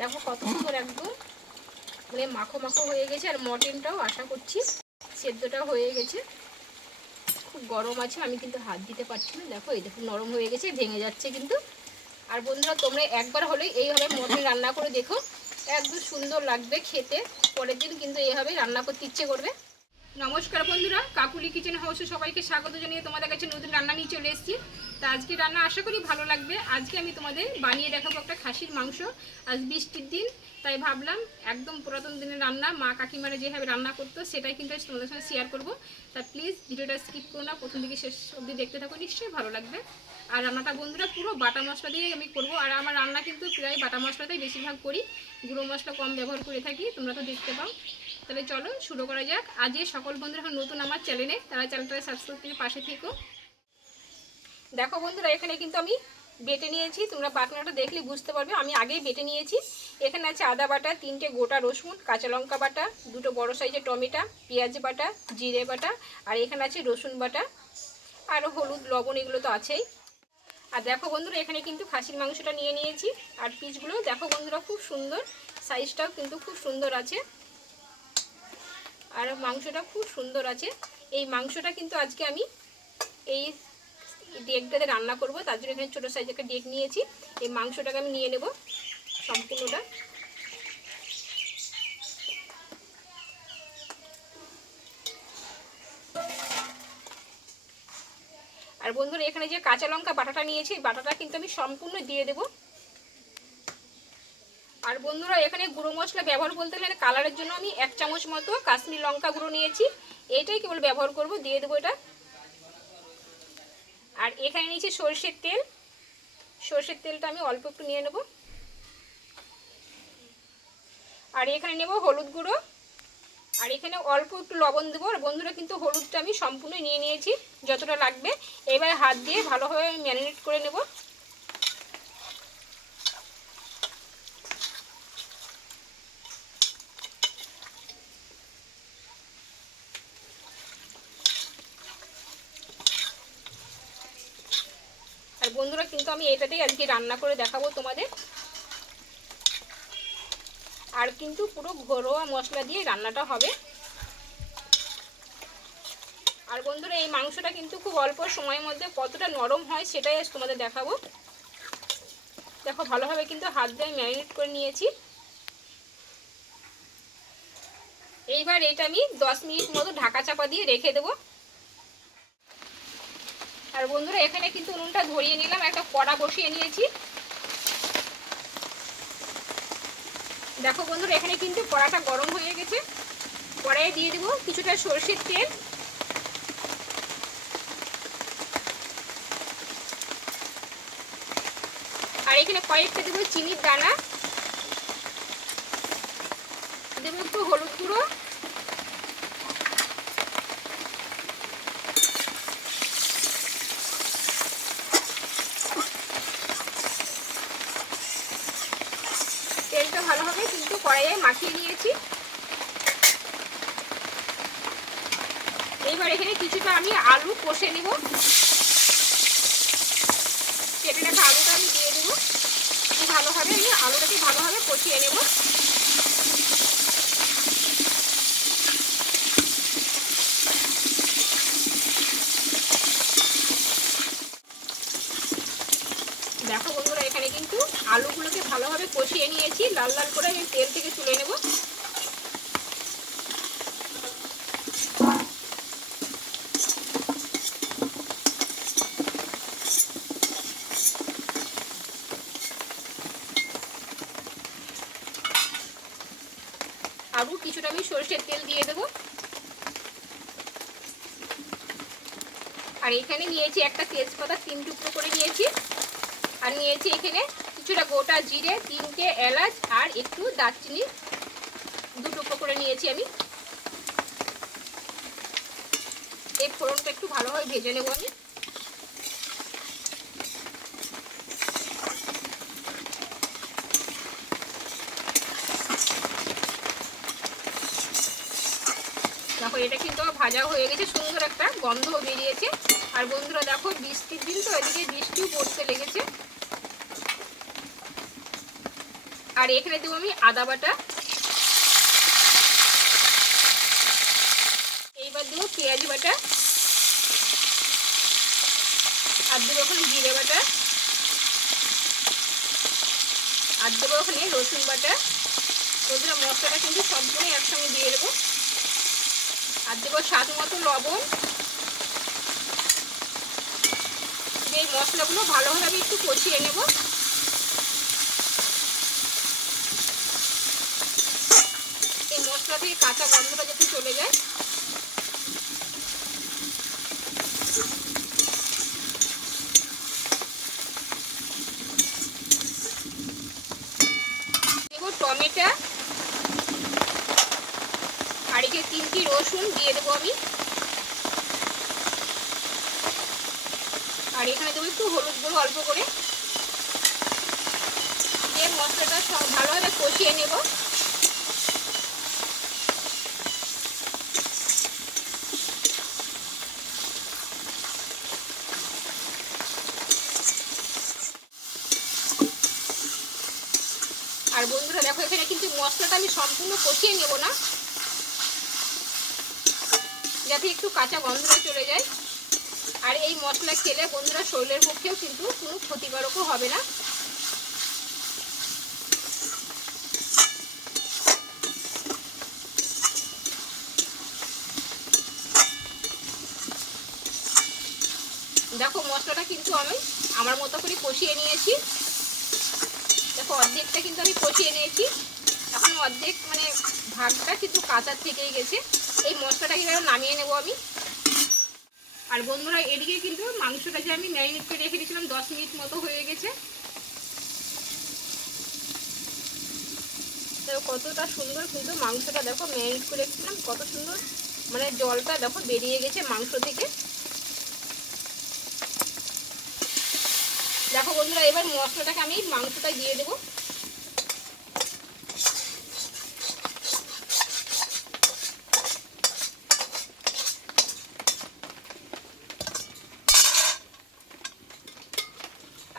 দেখো কত সুন্দর একদম। মানে মাখো মাখো হয়ে গেছে আর মটনটাও আশা করছি সেদ্ধটা হয়ে গেছে। খুব গরম আছে, আমি কিন্তু হাত দিতে পারছি না। দেখো, এই দেখো, নরম হয়ে গেছে, ভেঙে যাচ্ছে কিন্তু। আর বন্ধুরা, তোমরা একবার হলে এইভাবে মটন রান্না করে দেখো। একদম সুন্দর লাগবে খেতে। পরের দিন কিন্তু এইভাবে রান্না করতে ইচ্ছে করবে। নমস্কার বন্ধুরা, কাকুলি কিচেন হাউসে সবাইকে স্বাগত জানিয়ে তোমাদের কাছে নতুন রান্না নিয়ে চলে এসেছি। তা আজকে রান্না আশা করি ভালো লাগবে। আজকে আমি তোমাদের বানিয়ে দেখাবো একটা খাসির মাংস। আজ বৃষ্টির দিন, তাই ভাবলাম একদম পুরাতন দিনের রান্না, মা কাকিমারা যেভাবে রান্না করতো, সেটাই কিন্তু আজ তোমাদের সঙ্গে শেয়ার করব। তা প্লিজ ভিডিওটা স্কিপ করো না, প্রথম দিকে শেষ অবধি দেখতে থাকো, নিশ্চয়ই ভালো লাগবে। আর রান্নাটা বন্ধুরা পুরো বাটা মশলা দিয়ে আমি করব, আর আমার রান্না কিন্তু প্রায় বাটা মশলাতেই বেশিরভাগ করি। গুঁড়ো মশলা কম ব্যবহার করে থাকি, তোমরা তো দেখতে পাও। তাহলে চলো শুরু করা যাক। আজ সকল বন্ধুরা এখন নতুন আমার চ্যানেলে তারা চ্যানেলটা সাবস্ক্রাইব করে পাশে থেকো। দেখো বন্ধুরা, এখানে কিন্তু আমি বেটে নিয়েছি। তোমরা বাটনাটা দেখলে বুঝতে পারবে, আমি আগেই বেটে নিয়েছি। এখানে আছে আদা বাটা, তিনটে গোটা রসুন, কাঁচা লঙ্কা বাটা, দুটো বড় সাইজের টমেটো, পেঁয়াজ বাটা, জিরে বাটা, আর এখানে আছে রসুন বাটা, আর হলুদ, লবণ, এগুলো তো আছেই। আর দেখো বন্ধুরা, এখানে কিন্তু খাসির মাংসটা নিয়ে নিয়েছি, আর পিসগুলো দেখো বন্ধুরা, খুব সুন্দর। সাইজটাও কিন্তু খুব সুন্দর আছে। আর মাংসটা খুব সুন্দর আছে। এই মাংসটা কিন্তু আজকে আমি এই ডেকটাতে রান্না করব, তার জন্য এখানে ছোটো সাইজের একটা ডেক নিয়েছি। এই মাংসটাকে আমি নিয়ে নেব সম্পূর্ণটা। আর বন্ধুরা, এখানে যে কাঁচা লঙ্কা বাটাটা নিয়েছি বাটাটা কিন্তু আমি সম্পূর্ণ দিয়ে দেব। আর বন্ধুরা, এখানে গুঁড়ো মশলা ব্যবহার বলতে গেলে কালারের জন্য আমি এক চামচ মতো কাশ্মীর লঙ্কা গুঁড়ো নিয়েছি। এটাই কেবল ব্যবহার করব, দিয়ে দেবো এটা। আর এখানে নিয়েছি সর্ষের তেল। সর্ষের তেলটা আমি অল্প একটু নিয়ে নেব। আর এখানে নেব হলুদ গুঁড়ো। আর এখানে অল্প একটু লবণ দেবো। আর বন্ধুরা, কিন্তু হলুদটা আমি সম্পূর্ণ নিয়ে নিয়েছি, যতটা লাগবে। এবার হাত দিয়ে ভালোভাবে ম্যারিনেট করে নেব আর বন্ধুরা কিন্তু আমি এটাতেই আজকে রান্না করে দেখাবো তোমাদের। আর কিন্তু পুরো ঘরোয়া মশলা দিয়ে রান্নাটা হবে। আর বন্ধুরা, এই মাংসটা কিন্তু খুব অল্প সময়ের মধ্যে কতটা নরম হয় সেটাই আজ তোমাদের দেখাবো। দেখো, ভালোভাবে কিন্তু হাত দিয়ে ম্যারিনেট করে নিয়েছি। এইবার এটা আমি দশ মিনিট মতো ঢাকা চাপা দিয়ে রেখে দেবো। আর বন্ধুরা, এখানে কিন্তু উনুনটা ধরিয়ে নিলাম, একটা কড়া বসিয়ে নিয়েছি। দেখো বন্ধুরা, এখানে কিন্তু কড়াটা গরম হয়ে গেছে। কড়াইয়ে দিয়ে দেবো কিছুটা সর্ষের তেল। আর এখানে কয়েকটা দেবো চিনির দানা। দেবো একটু হলুদ গুঁড়ো তেলটা ভালোভাবে কিন্তু কড়াইয়ে মাখিয়ে নিয়েছি। এইবার এখানে কিছুটা আমি আলু কষে নিব। কেটে রাখা আলুটা আমি দিয়ে দেবো। ভালোভাবে আমি আলুটাকে ভালোভাবে কষিয়ে নেব দেখো বন্ধুরা এখানে কিন্তু আলুগুলোকে ভালোভাবে কষিয়ে নিয়েছি লাল লাল করে আমি তেল থেকে তুলে নেব। আরও কিছুটা আমি সরষের তেল দিয়ে দেবো। আর এখানে নিয়েছি একটা তেজপাতা, তিন টুকরো করে নিয়েছি। আর নিয়েছি এখানে কিছুটা গোটা জিরে, তিনটে এলাচ আর একটু দারচিনি। দু টুকরো করে নিয়েছি আমি। এই ফোড়নটা একটু ভালোভাবে ভেজে নেব আমি। দেখো, এটা কিন্তু ভাজা হয়ে গেছে, সুন্দর একটা গন্ধ বেরিয়েছে। আর বন্ধুরা, দেখো, বৃষ্টির দিন তো এদিকে বৃষ্টিও পড়তে লেগেছে। আর এখানে দেবো আমি আদা বাটা। এইবার দেবো পেঁয়াজ বাটা। আর দেবো ওখানে জিরে বাটা। আর দেবো ওখানে রসুন বাটা। বন্ধুরা, মশলাটা কিন্তু সবগুলোই একসঙ্গে দিয়ে দেবো। আর দেবো স্বাদ মতো লবণ। এই মশলাগুলো ভালোভাবে আমি একটু কষিয়ে নেব এই মশলা থেকে কাঁচা গন্ধটা যাতে চলে যায়। টমেটো আর এখানে তিনটি রসুন দিয়ে দেবো আমি। আর এখানে দেবো একটু হলুদ গুঁড়ো অল্প করে। দিয়ে মশলাটা সব ভালোভাবে কষিয়ে নেব। আর বন্ধুরা দেখো, এখানে কিন্তু মশলাটা আমি সম্পূর্ণ কষিয়ে নেব না। যাতে একটু কাঁচা গন্ধটা চলে যায়। আর এই মশলা খেলে বন্ধুরা শরীরের পক্ষেও কিন্তু কোনো ক্ষতিকারকও হবে না। দেখো, মশলাটা কিন্তু আমি আমার মতো করে কষিয়ে নিয়েছি। দেখো, অর্ধেকটা কিন্তু আমি কষিয়ে নিয়েছি। এখন অর্ধেক মানে ভাগটা কিন্তু কাঁচার থেকেই গেছে। এই মশলাটাকে এবার নামিয়ে নেব আমি। আর বন্ধুরা, এদিকে কিন্তু মাংসটা যে আমি ম্যারিনেট করে রেখে দিয়েছিলাম, দশ মিনিট মতো হয়ে গেছে। দেখো, কতটা সুন্দর কিন্তু মাংসটা দেখো ম্যারিনেট করে রেখেছিলাম, কত সুন্দর। মানে জলটা দেখো বেরিয়ে গেছে মাংস থেকে দেখো বন্ধুরা, এবার মশলাটাকে আমি মাংসটা দিয়ে দেবো।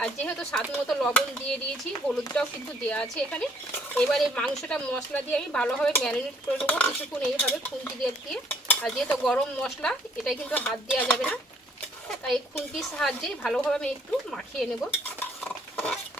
আর যেহেতু স্বাদ মতো লবণ দিয়ে দিয়েছি, হলুদটাও কিন্তু দেওয়া আছে এখানে। এবার এই মাংসটা মশলা দিয়ে আমি ভালোভাবে ম্যারিনেট করে নেব কিছুক্ষণ এইভাবে খুন্তি দিয়ে দিয়ে। আর যেহেতু গরম মশলা এটা কিন্তু হাত দেওয়া যাবে না। তাই খুন্তির সাহায্যে ভালোভাবে আমি একটু মাখিয়ে নেব। Yeah.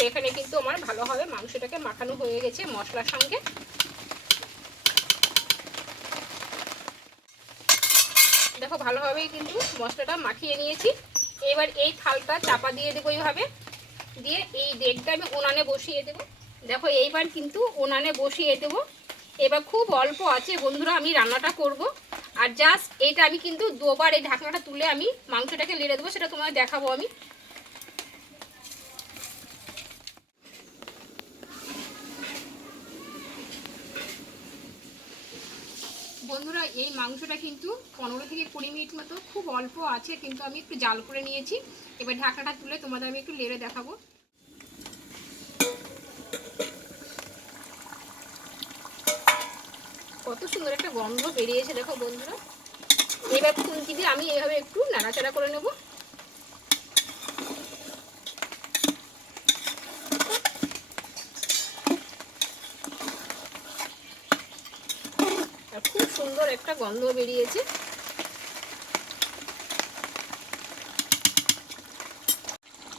দেখো এখানে কিন্তু আমার ভালোভাবে মাংসটাকে মাখানো হয়ে গেছে মশলার সঙ্গে। দেখো, ভালোভাবেই কিন্তু মশলাটা মাখিয়ে নিয়েছি। এবার এই থালটা চাপা দিয়ে দেবো এইভাবে। দিয়ে এই ডেকটা আমি উনানে বসিয়ে দেবো। দেখো, এইবার কিন্তু উনানে বসিয়ে দেবো। এবার খুব অল্প আছে, বন্ধুরা, আমি রান্নাটা করব। আর জাস্ট এটা আমি কিন্তু দুবার এই ঢাকনাটা তুলে আমি মাংসটাকে লেড়ে দেবো, সেটা তোমায় দেখাবো আমি। বন্ধুরা, এই মাংসটা কিন্তু পনেরো থেকে কুড়ি মিনিট মতো খুব অল্প আছে, কিন্তু আমি একটু জাল করে নিয়েছি। এবার ঢাকাটা তুলে তোমাদের আমি একটু লেড়ে দেখাবো। কত সুন্দর একটা গন্ধ বেরিয়েছে, দেখো বন্ধুরা। এবার খুন্তি দিয়ে আমি এভাবে একটু নাড়াচাড়া করে নেব আর খুব সুন্দর একটা গন্ধ বেরিয়েছে।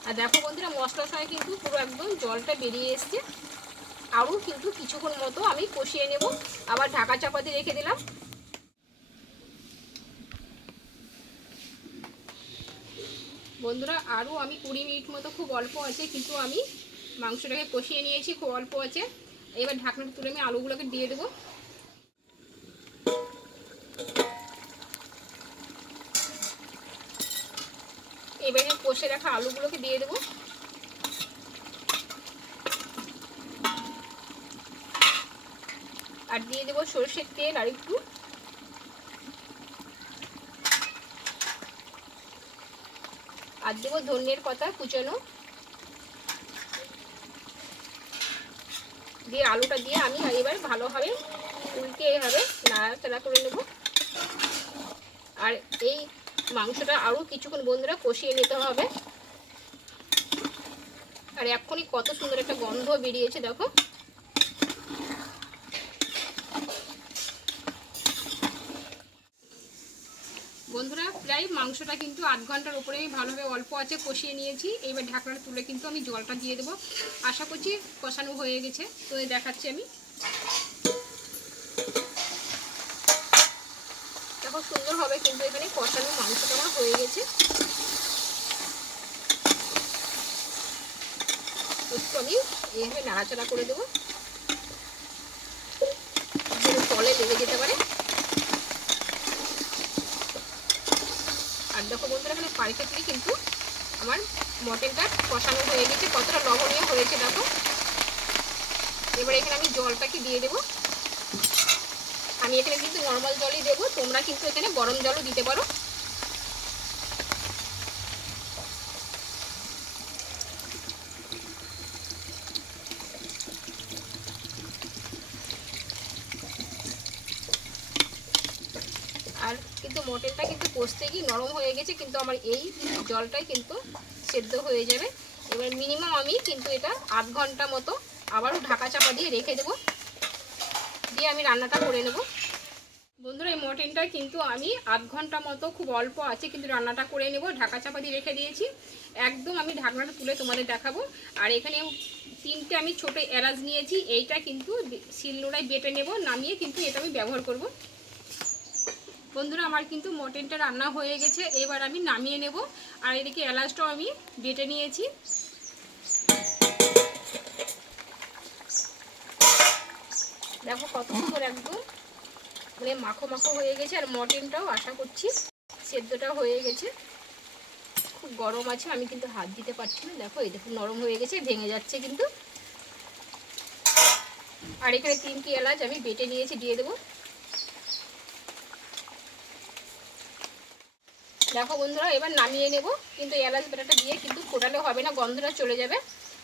আর দেখো বন্ধুরা, মশলার সঙ্গে কিন্তু পুরো একদম জলটা বেরিয়ে এসছে। আরও কিন্তু কিছুক্ষণ মতো আমি কষিয়ে নেব। আবার ঢাকা চাপাতে রেখে দিলাম। বন্ধুরা, আরও আমি কুড়ি মিনিট মতো খুব অল্প আছে, কিন্তু আমি মাংসটাকে কষিয়ে নিয়েছি, খুব অল্প আছে। এবার ঢাকনাটা তুলে আমি আলুগুলোকে দিয়ে দেবো। এবারে কষে রাখা আলুগুলোকে দিয়ে দেবো। আর দিয়ে দেবো সর্ষের তেল আর একটু। আর দেবো ধনের কথা কুচানো। দিয়ে আলুটা দিয়ে আমি এবার ভালোভাবে উল্টে এভাবে নাড়াচাড়া করে নেব। আর এই মাংসটা আরও কিছুক্ষণ বন্ধুরা কষিয়ে নিতে হবে। আর এক্ষুনি কত সুন্দর একটা গন্ধ বেরিয়েছে, দেখো। বন্ধুরা, প্রায় মাংসটা কিন্তু আধ ঘণ্টার উপরে ভালোভাবে অল্প আছে, কষিয়ে নিয়েছি। এইবার ঢাকনাটা তুলে কিন্তু আমি জলটা দিয়ে দেবো। আশা করছি কষানো হয়ে গেছে। তো দেখাচ্ছি আমি দেখো হবে কিন্তু এখানে কষানো মাংসটা আমার হয়ে গেছে। একটু আমি এইভাবে নাড়াচাড়া করে দেবো। তলে লেগে যেতে পারে। আর দেখো বন্ধুরা, এখানে পারফেক্টলি কিন্তু আমার মটনটা কষানো হয়ে গেছে। কতটা লবণীয় হয়েছে দেখো। এবার এখানে আমি জলটাকে দিয়ে দেবো। আমি এখানে কিন্তু নর্মাল জলই দেবো, তোমরা কিন্তু এখানে গরম জলও দিতে পারো। আর কিন্তু মটনটা কিন্তু কষতে গিয়ে নরম হয়ে গেছে, কিন্তু আমার এই জলটাই কিন্তু সেদ্ধ হয়ে যাবে। এবার মিনিমাম আমি কিন্তু এটা আধ ঘণ্টা মতো আবারও ঢাকা চাপা দিয়ে রেখে দেবো। দিয়ে আমি রান্নাটা করে নেব। বন্ধুরা, এই মটনটা কিন্তু আমি আধ ঘণ্টা মতো খুব অল্প আছে কিন্তু রান্নাটা করে নেব। ঢাকা চাপা দিয়ে রেখে দিয়েছি। একদম আমি ঢাকনাটা তুলে তোমাদের দেখাবো। আর এখানে তিনটে আমি ছোট এলাচ নিয়েছি। এইটা কিন্তু শিলনোড়ায় বেটে নেব, নামিয়ে কিন্তু এটা আমি ব্যবহার করব। বন্ধুরা, আমার কিন্তু মটনটা রান্না হয়ে গেছে। এবার আমি নামিয়ে নেব। আর এদিকে এলাচটাও আমি বেটে নিয়েছি। দেখো কত সুন্দর একদম। মানে মাখো মাখো হয়ে গেছে, আর মটনটাও আশা করছি সেদ্ধটা হয়ে গেছে। খুব গরম আছে, আমি কিন্তু হাত দিতে পারছি না। দেখো, এই দেখো, নরম হয়ে গেছে, ভেঙে যাচ্ছে কিন্তু। আর এখানে তিনটি এলাচ আমি বেটে নিয়েছি, দিয়ে দেবো। দেখো বন্ধুরা, এবার নামিয়ে নেব। কিন্তু এলাচ বেটাটা দিয়ে কিন্তু ফোটালে হবে না, গন্ধটা চলে যাবে।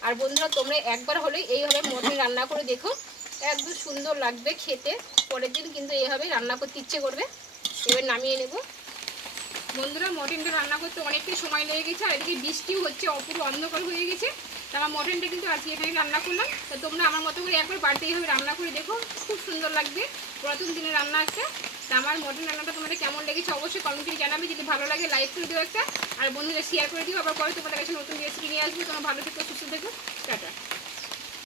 আর বন্ধুরা, তোমরা একবার হলেই এইভাবে মটন রান্না করে দেখো। একদম সুন্দর লাগবে খেতে। পরের দিন কিন্তু এইভাবে রান্না করতে ইচ্ছে করবে। এবার নামিয়ে নেব। বন্ধুরা, মটনটা রান্না করতে অনেকটাই সময় লেগে গেছে, আর এদিকে বৃষ্টিও হচ্ছে অপুরো অন্ধকার হয়ে গেছে। তা আমার মটনটা কিন্তু আজকে এখানে রান্না করলাম। তো তোমরা আমার মতো করে একবার বাড়িতে এইভাবে রান্না করে দেখো, খুব সুন্দর লাগবে। প্রথম দিনে রান্না আছে। তা আমার মটন রান্নাটা তোমাদের কেমন লেগেছে অবশ্যই কমেন্ট করে জানাবে। যদি ভালো লাগে লাইক করে দিও একটা। আর বন্ধুরা শেয়ার করে দিও। আবার পরে তোমাদের কাছে নতুন রেসিপি নিয়ে আসব। তোমার ভালো থেকো, সুস্থ থেকো। টাটা।